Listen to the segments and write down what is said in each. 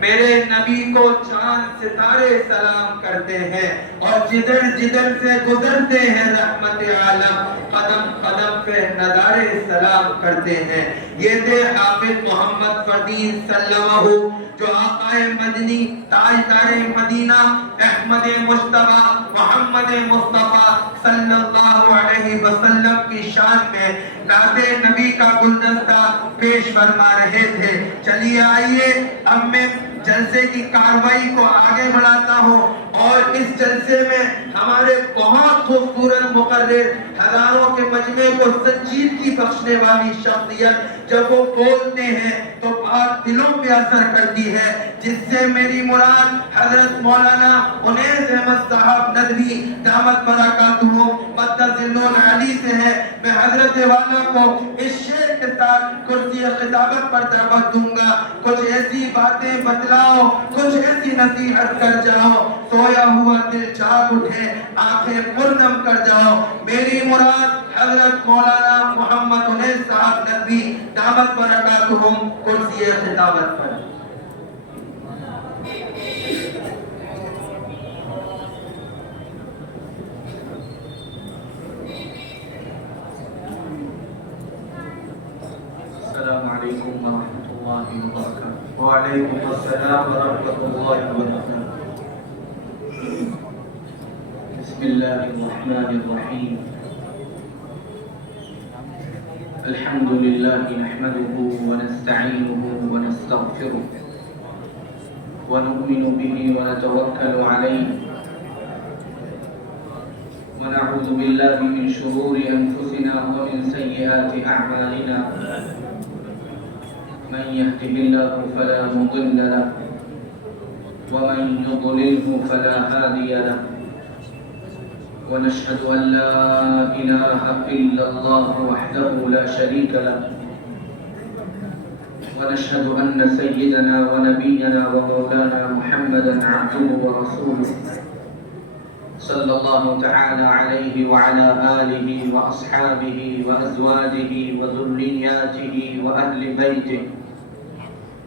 میرے نبی کو چاند ستارے سلام کرتے ہیں، اور جدھر جدھر سے گزرتے ہیں رحمت عالم قدم قدم پہ نظارے سلام کرتے ہیں۔ یہ تھے حافظ محمد فردین صلی اللہ علیہ وسلم، جو آقا مدنی تاجدار مدینہ احمد مصطفیٰ محمد مصطفیٰ صلی اللہ علیہ وسلم کی شان میں نعت نبی کا گلدستہ پیش فرما رہے تھے۔ چلیے آئیے اب میں جلسے کی کاروائی کو آگے بڑھاتا ہوں، اور اس جلسے میں ہمارے بہت خوبصورت مقرر ہزاروں کے مجمع کو سنجیدگی بخشنے والی شخصیت جب وہ بولتے ہیں تو بات دلوں پہ اثر کرتی ہے، جس سے میری مراد حضرت مولانا انیس احمد صاحب ندوی دامت برکاتہم مدد ذلون علی سے ہے۔ میں حضرت والا کو اس شعر کے ساتھ کرسی خطابت پر دعوت دوں گا، کچھ ایسی باتیں بتلاؤ، کچھ ایسی نصیحت کر جاؤ، سویا ہوا دل جاگ اٹھے، آنکھیں پرنم کر جاؤ۔ میری مراد حضرت مولانا محمد انیس صاحب ندوی دامت برکاتہم کرسی خطابت پر۔ السلام علیکم ورحمۃ اللہ وبرکاتہ۔ وعلیکم السلام ورحمۃ اللہ وبرکاتہ۔ بسم اللہ الرحمن الرحیم۔ الحمد للہ نحمده ونستعینه ونستغفره ونؤمن به ونتوکل علیہ ونعوذ باللہ من شرور انفسنا ومن سیئات اعمالنا، من يهده الله فلا مضل له ومن يضلله فلا هادي له، ونشهد أن لا إله إلا الله وحده لا شريك له، ونشهد أن سيدنا ونبينا ومولانا محمدا عبده ورسوله صلى الله تعالى عليه وعلى آله وأصحابه وأزواجه وذرياته وأهل بيته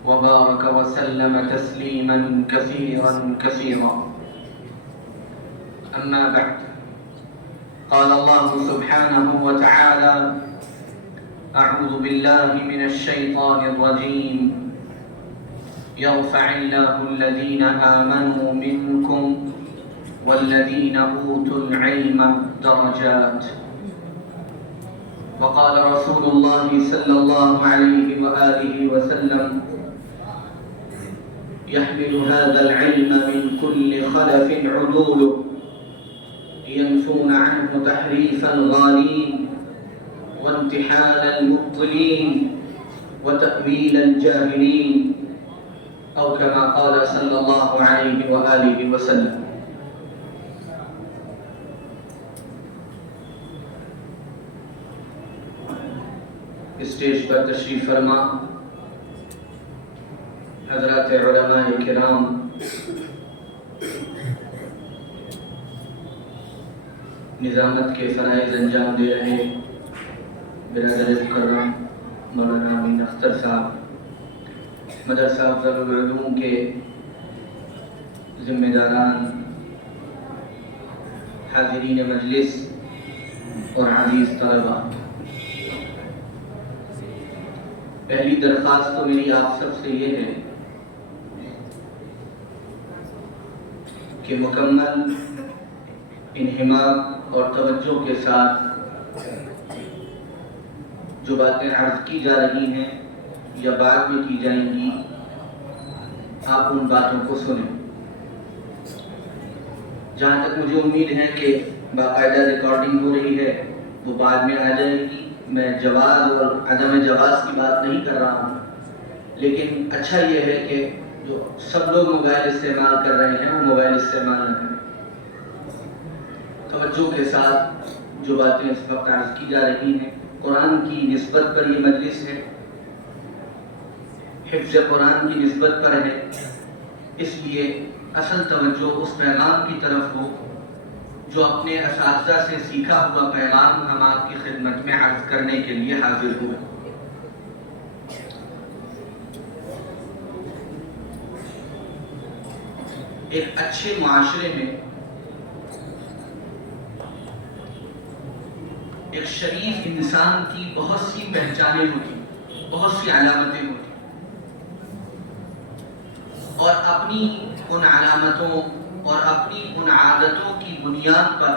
وبارك وسلم تسليما كثيرا كثيرا، أما بعد، قال الله سبحانه وتعالى: أعوذ بالله من الشيطان الرجيم، يرفع الله الذين آمنوا منكم والذين أوتوا العلم درجات، وقال رسول الله صلى الله عليه وآله وسلم: يحمل هذا العلم من كل خلف عدوله ينفون عنه تحريف الغالين وانتحال المبطلين وتأويل الجاهلين، أو كما قال صلى الله عليه وآله وسلم۔ اسٹیج پر تشریف فرما حضرات علماء کرام، نظامت کے فرائض انجام دے رہے برادر مکرم مولانا امین اختر صاحب، مدرسہ افضل العلوم کے ذمہ داران، حاضرین مجلس اور عزیز طلباء، پہلی درخواست تو میری آپ سب سے یہ ہے کہ مکمل انہماک اور توجہ کے ساتھ جو باتیں عرض کی جا رہی ہیں یا بعد میں کی جائیں گی، آپ ان باتوں کو سنیں۔ جہاں تک مجھے امید ہے کہ باقاعدہ ریکارڈنگ ہو رہی ہے، وہ بعد میں آ جائے گی۔ میں جواز اور عدم جواز کی بات نہیں کر رہا ہوں، لیکن اچھا یہ ہے کہ جو سب لوگ موبائل استعمال کر رہے ہیں وہ موبائل استعمال نہ کریں۔ توجہ کے ساتھ جو باتیں اس وقت عرض کی جا رہی ہیں، قرآن کی نسبت پر یہ مجلس ہے، حفظ قرآن کی نسبت پر ہے، اس لیے اصل توجہ اس پیغام کی طرف ہو جو اپنے اساتذہ سے سیکھا ہوا پیغام ہم آپ کی خدمت میں عرض کرنے کے لیے حاضر ہوئے۔ ایک اچھے معاشرے میں ایک شریف انسان کی بہت سی پہچانیں ہوتی، بہت سی علامتیں ہوتی، اور اپنی ان علامتوں اور اپنی ان عادتوں کی بنیاد پر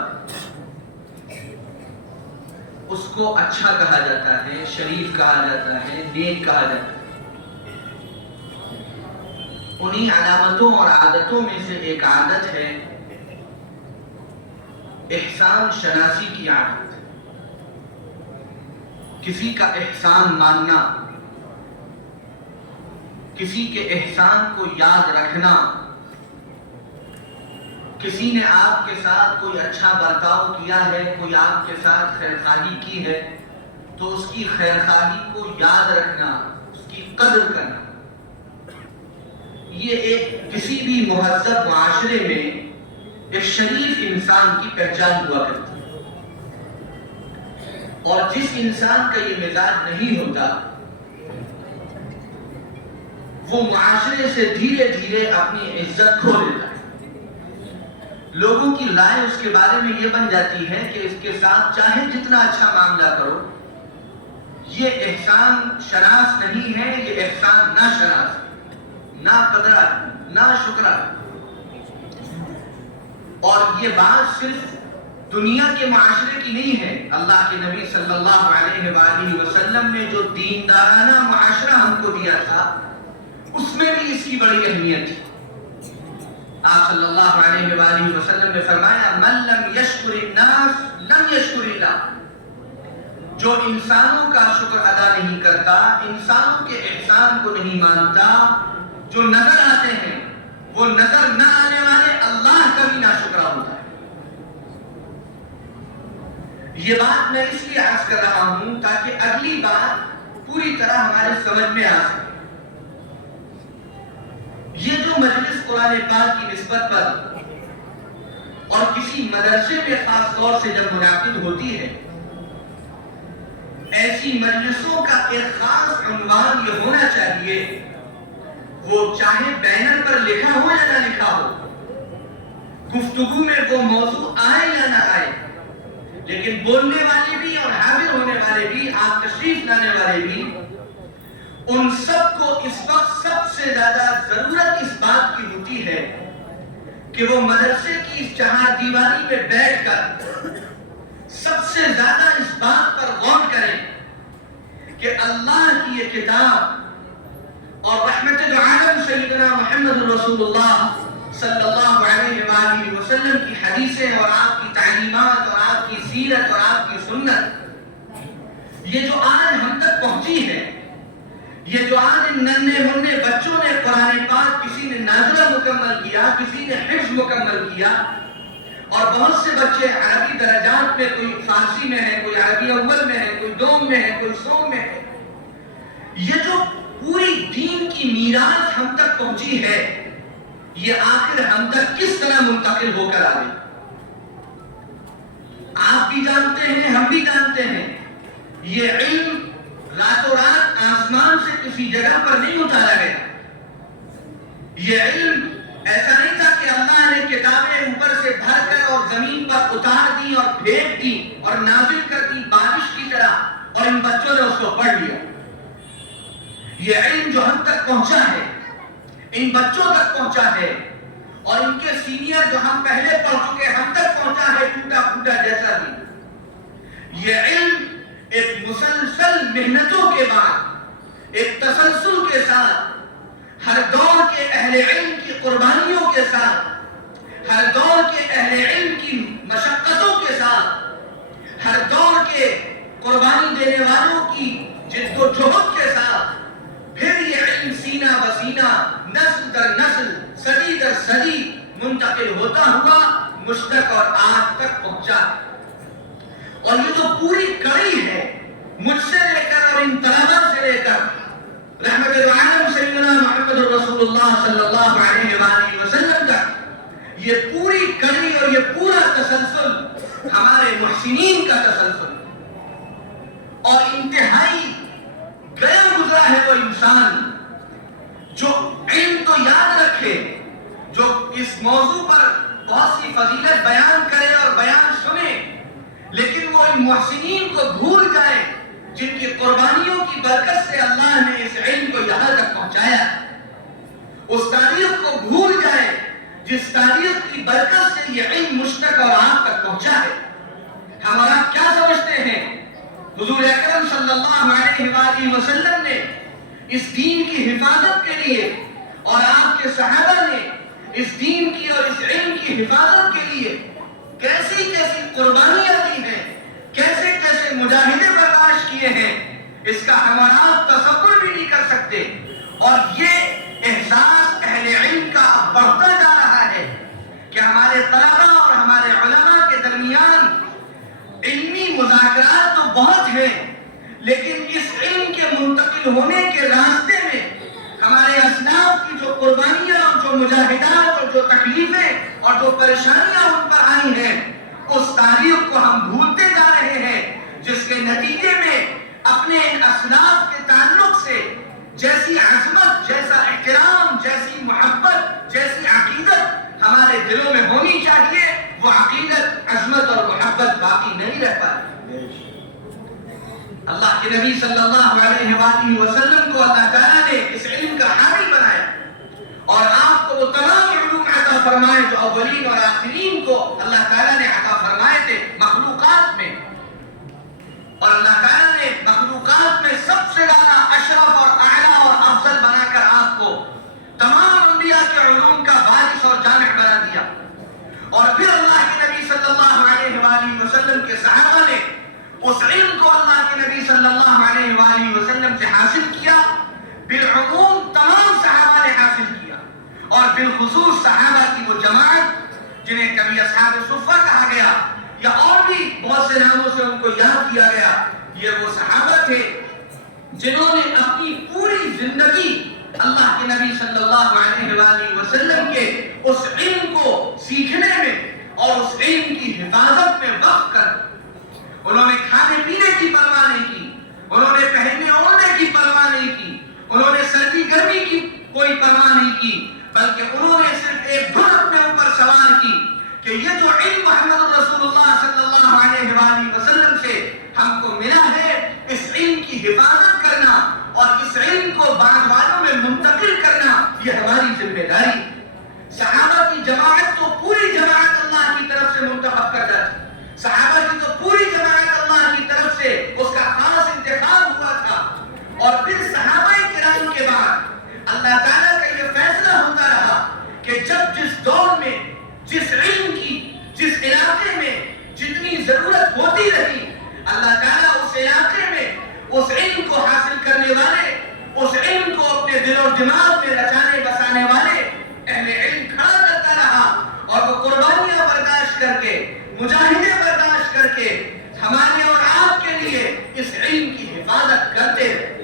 اس کو اچھا کہا جاتا ہے، شریف کہا جاتا ہے، نیک کہا جاتا ہے۔ انہی علامتوں اور عادتوں میں سے ایک عادت ہے احسان شناسی کی عادت، کسی کا احسان ماننا، کسی کے احسان کو یاد رکھنا، کسی نے آپ کے ساتھ کوئی اچھا برتاؤ کیا ہے، کوئی آپ کے ساتھ خیرخواہی کی ہے تو اس کی خیرخواہی کو یاد رکھنا، اس کی قدر کرنا، یہ ایک کسی بھی مہذب معاشرے میں ایک شریف انسان کی پہچان ہوا کرتی ہے۔ اور جس انسان کا یہ مزاج نہیں ہوتا وہ معاشرے سے دھیرے دھیرے اپنی عزت کھو لیتا ہے۔ لوگوں کی رائے اس کے بارے میں یہ بن جاتی ہے کہ اس کے ساتھ چاہے جتنا اچھا معاملہ کرو، یہ احسان شناس نہیں ہے، یہ احسان نا شناس، نا قدرہ، نا شکرہ۔ اور یہ بات صرف دنیا کے معاشرے کی نہیں ہے، اللہ کے نبی صلی اللہ علیہ وآلہ وسلم نے جو دیندارانہ معاشرہ ہم کو دیا تھا اس میں بھی اس کی بڑی اہمیت تھی۔ آپ صلی اللہ علیہ وآلہ وسلم نے فرمایا من لم یشکر الناس لم یشکر اللہ، جو انسانوں کا شکر ادا نہیں کرتا، انسانوں کے احسان کو نہیں مانتا، جو نظر آتے ہیں وہ نظر نہ آنے والے اللہ کا بھی ناشکرا ہوتا ہے۔ یہ بات میں اس لیے عرض کر رہا ہوں تاکہ اگلی بات پوری طرح ہمارے سمجھ میں آ سکے۔ یہ جو مجلس قرآن پاک کی نسبت پر اور کسی مدرسے میں خاص طور سے جب منعقد ہوتی ہے، ایسی مجلسوں کا ایک خاص عنوان یہ ہونا چاہیے، وہ چاہے بینر پر لکھا ہو یا نہ لکھا ہو، گفتگو میں وہ موضوع آئے یا نہ آئے، لیکن بولنے والے بھی اور حاضر ہونے والے بھی، آپ تشریف لانے والے بھی، ان سب کو اس وقت سب سے زیادہ ضرورت اس بات کی ہوتی ہے کہ وہ مدرسے کی اس چہار دیواری میں بیٹھ کر سب سے زیادہ اس بات پر غور کریں کہ اللہ کی یہ کتاب اور رحمت العالم سیدنا محمد رسول اللہ صلی اللہ علیہ وآلہ وسلم کی حدیثیں اور آپ کی تعلیمات اور آپ کی سیرت اور آپ کی سنت، یہ جو آج ہم تک پہنچی ہے، یہ جو آج ان ننھے منھے بچوں نے قرآن پاک کسی نے نازلہ مکمل کیا، کسی نے حفظ مکمل کیا، اور بہت سے بچے عربی درجات میں، کوئی فارسی میں ہے، کوئی عربی اول میں ہے، کوئی دوم میں ہے، کوئی سوم میں ہے، یہ جو پوری دین کی میراث ہم تک پہنچی ہے، یہ آخر ہم تک کس طرح منتقل ہو کر آئے؟ آپ بھی جانتے ہیں، ہم بھی جانتے ہیں، یہ علم راتوں رات آسمان سے کسی جگہ پر نہیں اتارا گیا۔ یہ علم ایسا نہیں تھا کہ اللہ نے کتابیں اوپر سے بھر کر اور زمین پر اتار دی اور پھینک دی اور نازل کر دی بارش کی طرح اور ان بچوں نے اس کو پڑھ لیا۔ یہ علم جو ہم تک پہنچا ہے، ان بچوں تک پہنچا ہے، اور ان کے سینئر جو ہم پہلے پڑھ چکے ہم تک پہنچا ہے ٹوٹا پھوٹا جیسا بھی۔ یہ علم ایک مسلسل محنتوں کے بعد، ایک تسلسل کے ساتھ، ہر دور کے اہل علم کی قربانیوں کے ساتھ، ہر دور کے اہل علم کی مشقتوں کے ساتھ، ہر دور کے قربانی دینے والوں کی جد و جہد کے ساتھ، پھر یہ علم سینہ بسینہ، نسل در نسل، صدی در صدی منتقل ہوتا ہوا مشتق اور آج تک پہنچا ہے۔ اور یہ جو پوری کڑی ہے، مجھ سے لے کر اور ان طلباء سے لے کر رحمت العالم سیدنا محمد رسول اللہ صلی اللہ علیہ وآلہ وسلم تک، یہ پوری کڑی اور یہ پورا تسلسل ہمارے محسنین کا تسلسل، اور انتہائی گیا گزرا ہے وہ انسان جو علم تو یاد رکھے، جو اس موضوع پر بہت سی فضیلت بیان کرے اور بیان سنے، لیکن وہ ان محسنین کو بھول جائیں جن کی قربانیوں کی برکت سے اللہ نے اس علم کو یہاں تک پہنچایا، اس تاریخ کو بھول جائیں جس تاریخ کی برکت سے یہ علم مشتق اور آپ تک پہنچا ہے۔ ہم اور آپ کیا سمجھتے ہیں؟ حضور اکرم صلی اللہ علیہ وآلہ وسلم نے اس دین کی حفاظت کے لیے اور آپ کے صحابہ نے اس دین کی اور اس علم کی حفاظت کے لیے کیسی کیسی قربانیاں دی ہیں، کیسے کیسے مجاہدے برداشت کیے ہیں، اس کا ہم اور آپ تصور بھی نہیں کر سکتے۔ اور یہ احساس اہل علم کا بڑھتا جا رہا ہے کہ ہمارے طلباء اور ہمارے علماء کے درمیان علمی مذاکرات تو بہت ہیں، لیکن اس علم کے منتقل ہونے کے راستے میں ہمارے اسلاف کی جو قربانیاں اور جو مجاہدات اور جو تکلیفیں اور جو پریشانیاں ان پر آئی ہیں، اس تاریخ کو ہم بھولتے جا رہے ہیں، جس کے نتیجے میں اپنے ان اسلاف کے تعلق سے جیسی عظمت، جیسا احترام، جیسی محبت، جیسی عقیدت ہمارے دلوں میں ہونی چاہیے، وہ عقیدت، عظمت اور محبت باقی نہیں رہ پاتی۔ اللہ کے نبی صلی اللہ علیہ وآلہ وسلم کو اللہ تعالیٰ نے اس علم کا حامل بنایا اور آپ کو وہ تمام علوم عطا فرمائے جو اولین اور آخرین کو اللہ تعالیٰ نے عطا فرمائے تھے مخلوقات میں، اور اللہ تعالیٰ نے مخلوقات میں سب سے زیادہ اشرف اور اعلیٰ اور افضل بنا کر آپ کو تمام انبیاء کے علوم کا وارث اور جامع بنا دیا۔ اور پھر اللہ کے نبی صلی اللہ علیہ وآلہ وسلم کے صحابہ نے اس علم کو اللہ کے نبی صلی اللہ علیہ وآلہ وسلم سے حاصل کیا، بالعموم تمام صحابہ نے حاصل کیا، اور بالخصوص صحابہ کی وہ جماعت جنہیں کبھی اصحاب صفہ کہا گیا یا اور بھی بہت سے ناموں سے ان کو یاد کیا گیا، یہ وہ صحابہ تھے جنہوں نے اپنی پوری زندگی اللہ کے نبی صلی اللہ علیہ وآلہ وسلم کے اس علم کو سیکھنے میں اور اس علم کی حفاظت میں وقف کر، انہوں نے کھانے پینے کی پرواہ نہیں کی، انہوں نے پہننے اوڑھنے کی پرواہ نہیں کی، انہوں نے سردی گرمی کی کوئی پرواہ نہیں کی، بلکہ انہوں نے صرف ایک دھن اپنے اوپر سوار کی کہ یہ جو علم محمد رسول اللہ صلی اللہ علیہ وآلہ وسلم سے ہم کو ملا ہے، اس علم کی حفاظت کرنا اور اس علم کو بعد والوں میں منتقل کرنا یہ ہماری ذمہ داری۔ صحابہ کی جماعت تو پوری جماعت اللہ کی طرف سے منتخب کردہ تھی، صحابہ کی تو پوری جماعت اللہ کی طرف سے اس کا خاص انتخاب ہوا تھا، اور پھر صحابہ کرام کے بعد اللہ تعالیٰ کا یہ فیصلہ ہوتا رہا کہ جب جس دور میں جس علم کی جس علاقے میں جتنی ضرورت ہوتی رہی، اللہ تعالیٰ اس علاقے میں اس علم کو حاصل کرنے والے، اس علم کو اپنے دل و دماغ میں رچانے بسانے والے اہل علم کھڑا کرتا رہا، اور وہ قربانیاں برداشت کر کے، مجاہدے برداشت کر کے ہمارے اور آپ کے لیے اس علم کی حفاظت کرتے رہے۔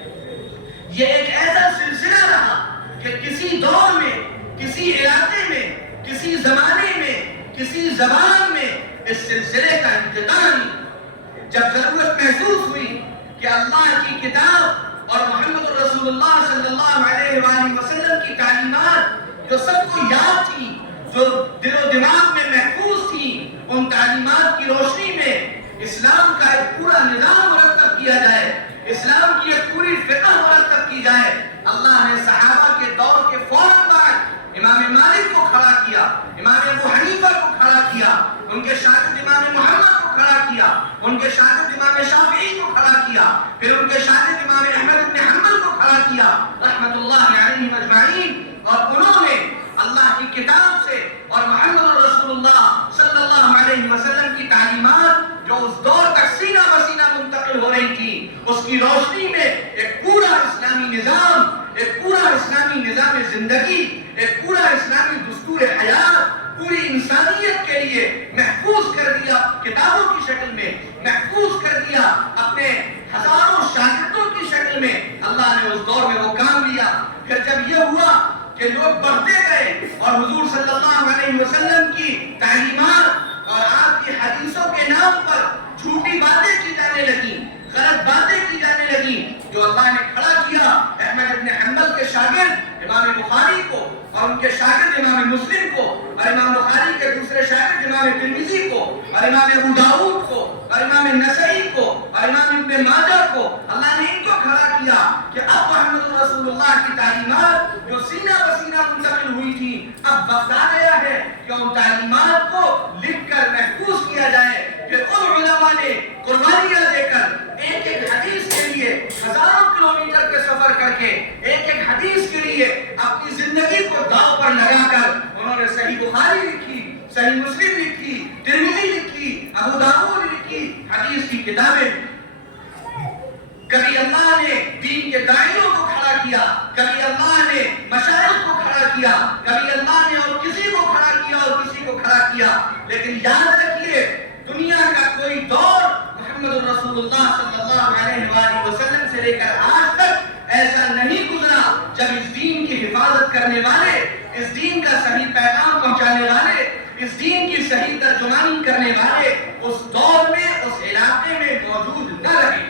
یہ ایک ایسا سلسلہ رہا کہ کسی دور میں، کسی علاقے میں، کسی زمانے میں، کسی زبان میں اس سلسلے کا انقطاع نہیں۔ جب ضرورت محسوس ہوئی کہ اللہ کی کتاب اور محمد رسول اللہ صلی اللہ علیہ وآلہ وسلم کی تعلیمات جو سب کو یاد تھی، جو دل و دماغ میں محفوظ تھی، ان تعلیمات کی روشنی میں اسلام کا ایک پورا نظام مرتب کیا جائے، اسلام کی ایک پوری فقہ مرتب کی جائے، اللہ نے صحابہ کے دور کے فوراً بعد امام مالک کو کھڑا کیا، امام ابو حنیفہ کو کھڑا کیا، ان کے شاگرد امام محمد کو کھڑا کیا، ان کے شاگرد امام شافعی کو کھڑا کیا، پھر ان کے شاگرد امام احمد بن حنبل کو کھڑا کیا رحمت اللہ علیہم اجمعین، اور انہوں نے اللہ کی کتاب سے اور محمد رسول اللہ صلی اللہ علیہ وسلم کی تعلیمات جو اس دور تک سینہ بسینہ منتقل ہو رہی تھی، اس کی روشنی میں ایک پورا اسلامی نظام، ایک پورا اسلامی نظام زندگی، ایک پورا اسلامی دستور حیات پوری انسانیت کے لیے محفوظ کر دیا، کتابوں کی شکل میں محفوظ کر دیا، اپنے ہزاروں شاگردوں کی شکل میں اللہ نے اس دور میں وہ کام لیا۔ پھر جب یہ ہوا کہ لوگ بڑھتے گئے اور حضور صلی اللہ علیہ وسلم کی تعلیمات اور آپ کی حدیثوں کے نام پر جھوٹی باتیں کی جانے لگی، غلط باتیں کی جانے لگی، جو اللہ نے کھڑا کیا احمد بن حنبل کے شاگرد امام بخاری کو اور ان کے شاگرد امام امام مسلم کو اور امام بخاری کے دوسرے شاگرد امام ترمذی کو اور امام ابو داؤد کو اور امام نسائی کو اور امام ابن ماجہ کو اللہ نے ان کو کھڑا کیا کہ اب محمد رسول اللہ کی تعلیمات جو سینہ بسینہ منتقل ہوئی تھی اب وقت آ گیا ہے کہ ان تعلیمات کو لکھ کر محفوظ کیا جائے. پھر ان علماء نے قربانیاں دے کر ایک ایک حدیث کے لیے ہزاروں کلومیٹر کے سفر کر کے ایک ایک حدیث کے لیے اپنی زندگی کو داؤ پر لگا کر انہوں نے صحیح بخاری لکھی, صحیح مسلم لکھی, ترمذی لکھی, ابو داؤد لکھی, حدیث کی کتابیں. کبھی اللہ نے دین کے داعیوں کو کھڑا کیا, کبھی اللہ نے مشائخ کو کھڑا کیا, کبھی اللہ نے اور کسی کو کھڑا کیا اور کسی کو کھڑا کیا. لیکن یاد رکھیے دنیا کا کوئی دور محمد رسول اللہ صلی اللہ علیہ وآلہ وسلم سے لے کر آج تک ایسا نہیں گزرا جب اس دین کی حفاظت کرنے والے, اس دین کا صحیح پیغام پہنچانے والے, اس دین کی صحیح ترجمانی کرنے والے اس دور میں اس علاقے میں موجود نہ رہے.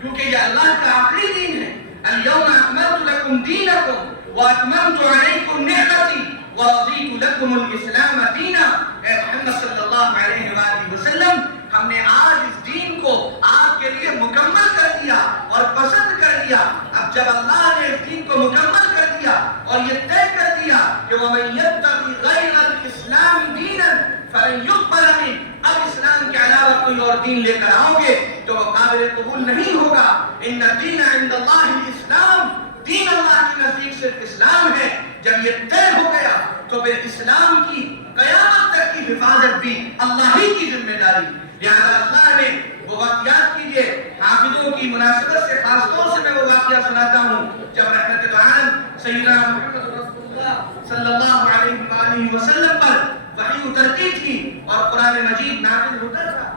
کیونکہ یہ اللہ کا آخری دین ہے. اليوم اکملت لکم دینکم واتممت علیکم نعمتی ورضیت لکم الاسلام دینا. اے محمد صلی اللہ علیہ وآلہ وسلم, ہم نے آج اس دین کو آپ کے لیے مکمل کر دیا اور پسند کر دیا. اب جب اللہ نے اس دین کو مکمل کر دیا اور یہ طے کر دیا کہ وَمَن يَبْتَغِ غَيْرَ الْإِسْلَامِ دِينًا فَلَن يُقْبَلَ مِنْهُ, اب اسلام کے علاوہ کوئی اور دین لے کر آؤ گے تو وہ قابل قبول نہیں ہوگا. ان الدین عند اللہ الاسلام, دین اللہ کے نزدیک صرف اسلام ہے. جب یہ طے ہو گیا تو پھر اسلام کی قیامت تک کی حفاظت بھی اللہ ہی کی ذمہ داری. لہذا اللہ نے وہ وقت یاد کیجئے, حافظوں کی مناسبت سے خاص طور سے میں وہ واقعہ سناتا ہوں جب رحمت عالم سیدنا محمد رسول اللہ صلی اللہ علیہ وآلہ وسلم پر وحی اترتی تھی اور قرآن مجید نازل ہوتا تھا.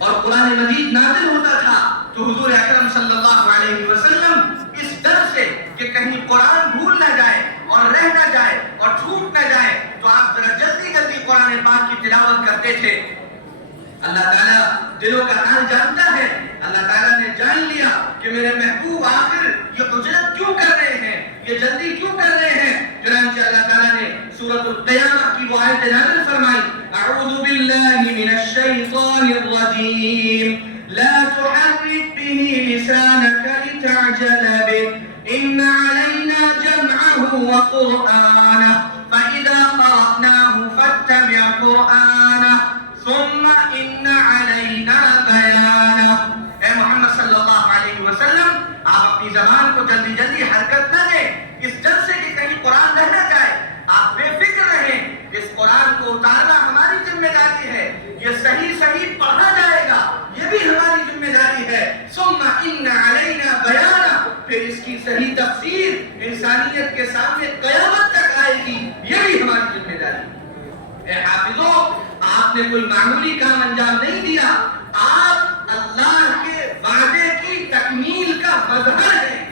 اور قرآن مجید نازل ہوتا تھا تو حضور اکرم صلی اللہ علیہ وسلم اس ڈر سے کہ کہیں قرآن بھول نہ جائے اور رہ نہ جائے اور چھوٹ نہ جائے تو آپ ذرا جلدی جلدی قرآن پاک کی تلاوت کرتے تھے. اللہ تعالیٰ دلوں کا حال جانتا ہے. اللہ تعالیٰ نے جان لیا کہ میرے محبوب آخر یہ اجرت کیوں کر رہے ہیں, یہ جلدی کیوں کر رہے ہیں. چنانچہ اللہ تعالیٰ نے سورۃ القیامہ کی وہ آیت نازل فرمائی, اعوذ باللہ من الشیطان الرجیم لا تحرک به لسانك لتعجل به ان علینا جمعه وقرآنه فإذا قرأناه فاتبع قرآنه ثم ان علینا بیانہ. اے محمد صلی اللہ علیہ وسلم, آپ اپنی زبان کو جلدی جلدی حرکت نہ دیں اس ڈر سے کہ کہیں قرآن رہ نہ جائے. آپ بے فکر رہیں, اس قرآن کو اتارنا ہماری ذمہ داری ہے, یہ صحیح صحیح پڑھا جائے گا یہ بھی ہماری ذمہ داری ہے. ثم ان علینا بیانہ, پھر اس کی صحیح تفسیر انسانیت کے سامنے قیامت تک آئے گی, یہ بھی ہماری ذمہ داری ہے. اے حافظوں, آپ نے کوئی معمولی کام انجام نہیں دیا, آپ اللہ کے وعدے کی تکمیل کا مظہر ہے.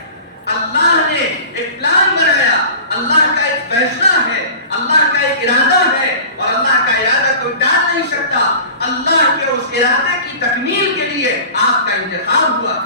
اللہ نے ایک پلان بنایا, اللہ کا ایک فیصلہ ہے, اللہ کا ایک ارادہ ہے اور اللہ کا ارادہ کوئی ٹال نہیں سکتا. اللہ کے اس ارادے کی تکمیل کے لیے آپ کا انتخاب ہوا,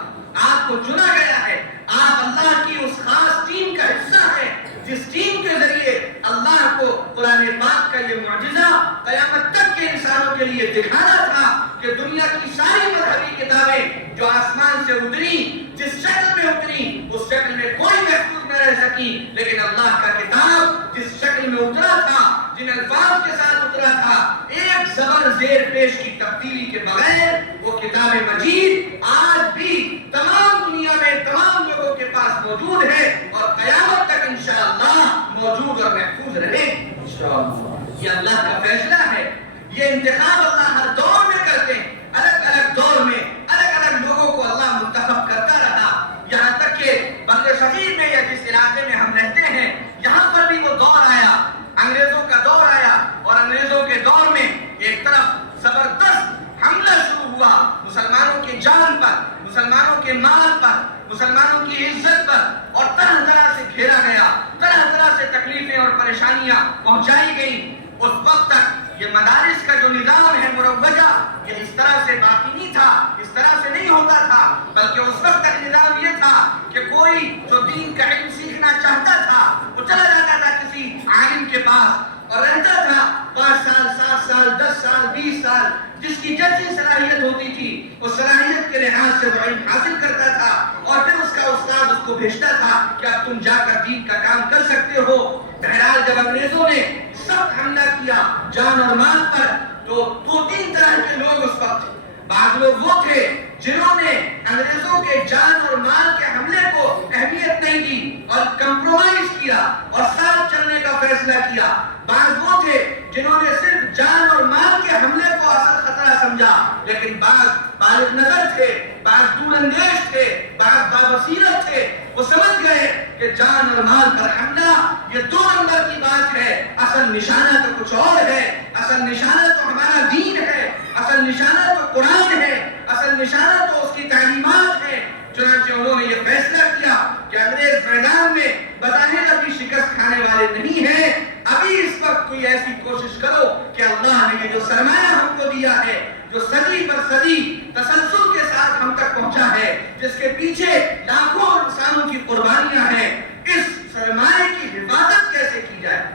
آپ کو چنا گیا ہے. آپ اللہ کی اس خاص ٹیم کا حصہ ہیں جس ٹیم کے ذریعے اللہ کو قرآن پاک کا یہ معجزہ قیامت تک کے انسانوں کے لیے دکھانا تھا کہ دنیا کی ساری مذہبی کتابیں جو آسمان سے اتری, جس شکل میں اتری اس شکل میں کوئی محفوظ نہ رہ سکی, لیکن اللہ کا کتاب جس شکل میں اترا تھا, جن الفاظ کے ساتھ اترا تھا, ایک زبر زیر پیش کی تبدیلی کے بغیر وہ کتاب مجید آج بھی تمام دنیا میں تمام لوگوں کے پاس موجود ہے اور قیامت تک انشاءاللہ موجود اور محفوظ رہے انشاءاللہ. یہ اللہ کا فیصلہ ہے. یہ انتخاب اللہ ہر دور میں کرتے ہیں, الگ الگ دور میں الگ الگ لوگوں کو اللہ منتخب کرتا رہا, یہاں تک کہ بر صغیر میں یا جس علاقے میں ہم رہتے ہیں یہاں پر بھی وہ دور آیا, انگریزوں کا دور آیا اور انگریزوں کے دور میں ایک طرف زبردست حملہ شروع ہوا مسلمانوں کی جان پر, مسلمانوں کے مال پر, مسلمانوں کی عزت پر, اور طرح طرح سے گھیرا گیا, طرح طرح سے تکلیفیں اور پریشانیاں پہنچائی گئیں. اس وقت تک یہ مدارس کا جو نظام ہے مروجہ, یہ اس طرح سے باقی نہیں تھا, اس طرح سے نہیں ہوتا تھا, بلکہ اس وقت تک نظام یہ تھا کہ کوئی جو دین کا علم سیکھنا چاہتا تھا وہ چلا جاتا تھا کسی عالم کے پاس اور رہتا تھا 5 سال 7 سال 10 سال 20 سال، جس کی جیسی صلاحیت ہوتی تھی اس صلاحیت کے لحاظ سے وہ علم حاصل کرتا تھا، اور پھر اس کا استاد اس کو بھیجتا تھا کہ اب تم جا کر دین کا کام کر سکتے ہو۔ بہرحال جب انگریزوں نے سخت حملہ کیا جان اور مال پر، تو 2-3 طرح کے لوگ اس وقت تھے۔ بعض لوگ وہ تھے جنہوں نے انگریزوں کے جان اور مال کے حملے کو اہمیت نہیں دی اور کمپرومائز کیا اور ساتھ چلنے کا فیصلہ کیا۔ بعض وہ تھے جنہوں نے صرف جان اور مال کے حملے کو اصل خطرہ سمجھا، لیکن بعض بالغ نظر تھے، بعض دور اندیش تھے، بعض بابصیرت تھے۔ وہ سمجھ گئے کہ جان اور مال پر حملہ یہ 2 نمبر کی بات ہے، اصل نشانہ تو کچھ اور ہے، اصل نشانہ تو ہمارا دین ہے، اصل نشانہ تو قرآن ہے، اصل نشانہ تو اس کی تعلیمات ہے۔ چنانچہ انہوں نے یہ فیصلہ کیا کہ انگریز میدان میں بظاہر ابھی شکست کھانے والے نہیں ہیں، ابھی اس وقت کوئی ایسی کوشش کرو کہ اللہ نے یہ جو سرمایہ ہم کو دیا ہے، جو صدی پر صدی تسلسل کے ساتھ ہم تک پہنچا ہے، جس کے پیچھے لاکھوں انسانوں کی قربانیاں ہیں، اس سرمایہ کی حفاظت کیسے کی جائے،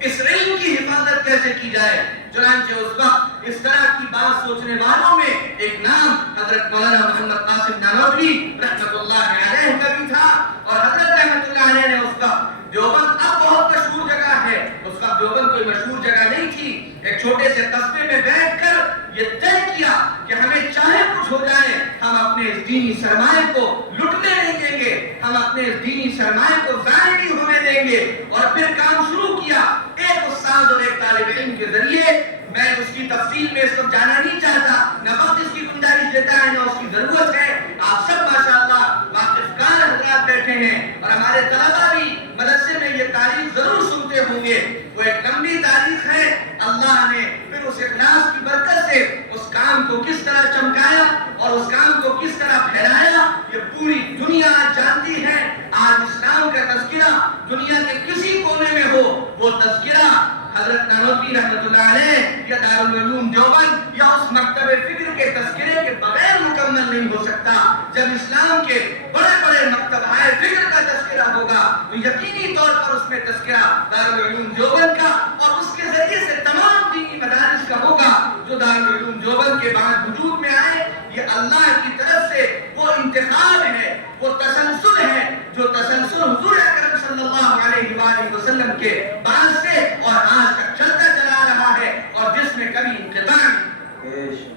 اس علم کی حفاظت کیسے کی جائے۔ چنانچہ اس وقت اس طرح کی بات سوچنے والوں میں ایک نام حضرت مولانا محمد قاسم نانوتوی رحمۃ اللہ علیہ کا بھی تھا، اور حضرت رحمۃ اللہ علیہ نے اس وقت دیوبند اب بہت مشہور جگہ ہے، اس وقت دیوبند کوئی مشہور جگہ نہیں تھی، ایک چھوٹے سے قصبے میں بیٹھ کر یہ طے کیا کہ ہمیں چاہے کچھ ہو جائے ہم اپنے اس دینی سرمایہ کو لٹنے نہیں دیں گے، ہم اپنے اس دینی سرمایہ کو ضائع نہیں ہونے دیں گے۔ اور پھر کام شروع کیا ایک استاد اور ایک طالب علم کے ذریعے۔ میں اس کی تفصیل میں اس وقت جانا نہیں چاہتا، نہ وقت اس کی گنجائش دیتا ہے نہ اس کی ضرورت ہے۔ آپ سب ماشاءاللہ واقفگار حضرات بیٹھے ہیں، اور ہمارے طلبا بھی مدرسے میں یہ تاریخ ضرور سنتے ہوں گے۔ وہ ایک لمبی تاریخ ہے، اللہ نے پھر اس اخلاص کی برکت سے اس کام کو کس طرح چمکایا اور اس کام کو کس طرح پھیلایا، یہ پوری دنیا جانتی ہے۔ آج اسلام کا تذکرہ دنیا کے کسی کونے میں ہو، وہ تذکرہ حضرت نانوتوی رحمۃ اللہ علیہ یا دارالعلوم دیوبند یا اس مکتب فکر کے تذکرے کے بغیر مکمل نہیں ہو سکتا۔ جب اسلام کے بڑے بڑے مکتب فکر کا تذکرہ ہوگا تو یقینی طور پر اس میں تذکرہ دارالعلوم دیوبند کا اور اس کے ذریعے سے تمام دینی مدارس کا ہوگا جو دارالعلوم دیوبند کے بعد وجود میں آئے۔ یہ اللہ کی طرف سے وہ انتخاب ہے، وہ تسلسل ہے، جو تسلسل حضور اکرم صلی اللہ علیہ وآلہ وسلم کے بعد سے اور آج تک چلتا چلا رہا ہے، اور جس میں کبھی انقطاع نہیں۔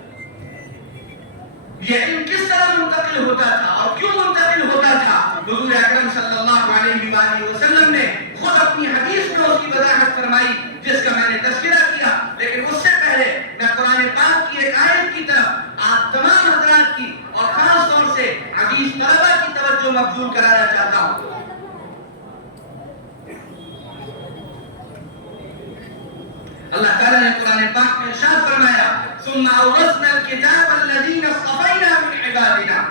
یہ علم کس طرح منتقل ہوتا تھا اور کیوں منتقل ہوتا تھا؟ حضور اکرم صلی اللہ علیہ وآلہ وسلم نے خود اپنی حدیث میں اس کی وضاحت فرمائی، جس کا میں نے تذکرہ کیا۔ لیکن اس سے پہلے میں قرآن پاک کی ایک آیت کی طرف آپ تمام حضرات کی اور خاص طور سے عزیز طلبہ کی توجہ مبذول کرانا چاہتا ہوں۔ اللہ تعالیٰ نے قرآن پاک میں ارشاد فرمایا ثم اورثنا الكتاب الذين اصطفينا من عبادنا۔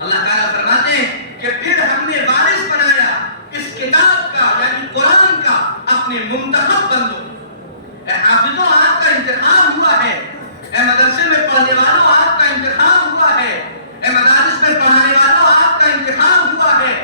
اللہ تعالیٰ فرماتے ہیں کہ پھر ہم نے وارث بنایا اس کتاب کا یعنی قرآن کا اپنے منتخب بندوں۔ اے حافظوں آپ کا انتخاب ہوا ہے، اے مدرسے میں پڑھنے والوں آپ کا انتخاب ہوا ہے، اے مدارس میں پڑھانے والوں آپ کا انتخاب ہوا ہے۔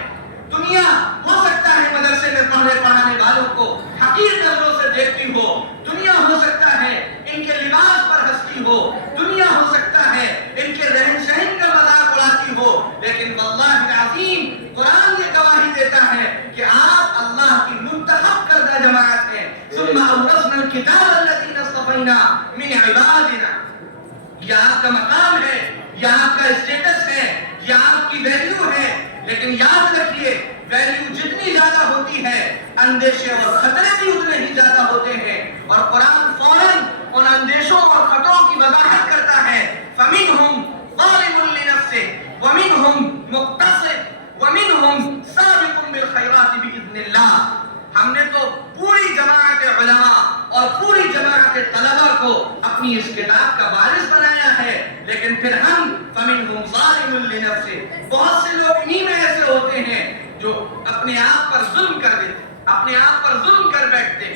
دنیا ہو سکتا ہے مدرسے میں پڑھانے والوں کو حقیر نظروں سے دیکھتی ہو، دنیا ہو سکتا ہے ان کے لباس پر ہنستی ہو، دنیا ہو سکتا ہے ان کے رہن سہن کا مذاق اڑاتی ہو، لیکن واللہ العظیم قرآن یہ گواہی دیتا ہے کہ آپ اللہ کی منتخب کردہ جماعت ہیں۔ ثم اورثنا الكتاب الذين اصطفينا من عبادنا۔ یہ آپ کا مقام ہے، یہ آپ کا اسٹیٹس ہے، یہ آپ کی ویلیو ہے، لیکن یاد رکھیے ویلیو جتنی زیادہ ہوتی ہے اندیشے اور خطرے بھی اتنے ہی زیادہ ہوتے ہیں، اور قرآن فوراً ان اندیشوں اور خطروں کی وضاحت کرتا ہے۔ فَمِنْهُمْ ظَالِمٌ لِنَفْسِهِ وَمِنْهُمْ مُقْتَصِدٌ وَمِنْهُمْ سَابِقٌ بِالْخَيْرَاتِ بِإِذْنِ اللَّهِ۔ ہم نے تو پوری جماعت علماء اور پوری جماعت طلبہ کو اپنی اس کتاب کا وارث بنایا ہے، لیکن پھر ہم فَمِنْهُمْ ظَالِمٌ لِنَفْسِهِ، بہت سے لوگ انہی میں ایسے ہوتے ہیں جو اپنے آپ پر ظلم کر دیتے، اپنے آپ پر ظلم کر بیٹھتے،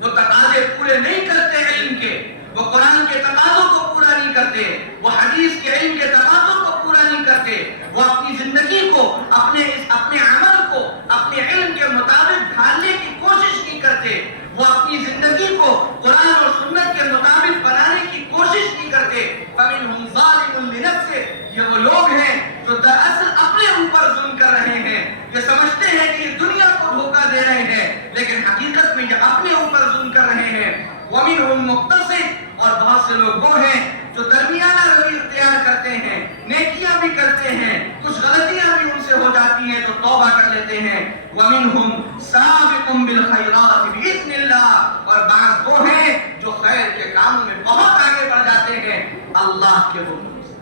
وہ تقاضے پورے نہیں کرتے علم کے، وہ قرآن کے تقاضوں کو پورا نہیں کرتے، وہ حدیث کے علم کے تقاضوں کو پورا نہیں کرتے، وہ اپنی زندگی کو اپنے عمل کو اپنے علم کے مطابق ڈھالنے کی کوشش نہیں کرتے، وہ اپنی زندگی کو قرآن اور سنت کے مطابق بنانے کی کوشش نہیں کرتے۔ فَمِنْهُمْ ظَالِمٌ لِنَفْسِهِ، یہ وہ لوگ ہیں جو دراصل اپنے اوپر ظلم کر رہے ہیں، یہ سمجھتے ہیں کہ یہ دنیا کو دھوکہ دے رہے ہیں، لیکن حقیقت میں یہ اپنے اوپر ظلم کر رہے ہیں۔ وَمِنْهُمْ مُقْتَصِدٌ، اور بہت سے لوگ وہ ہیں جو درمیانہ روی اختیار کرتے ہیں، نیکیاں بھی کرتے ہیں، کچھ غلطیاں بھی ان سے ہو جاتی ہیں تو توبہ کر لیتے ہیں۔ وَمِنْهُمْ سَابِقٌ بِالْخَيْرَاتِ بِإِذْنِ اللَّهِ، اور بعض وہ ہیں جو خیر کے کاموں میں بہت آگے بڑھ جاتے ہیں اللہ کے حکم سے۔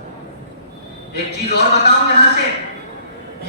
ایک چیز اور بتاؤں یہاں سے،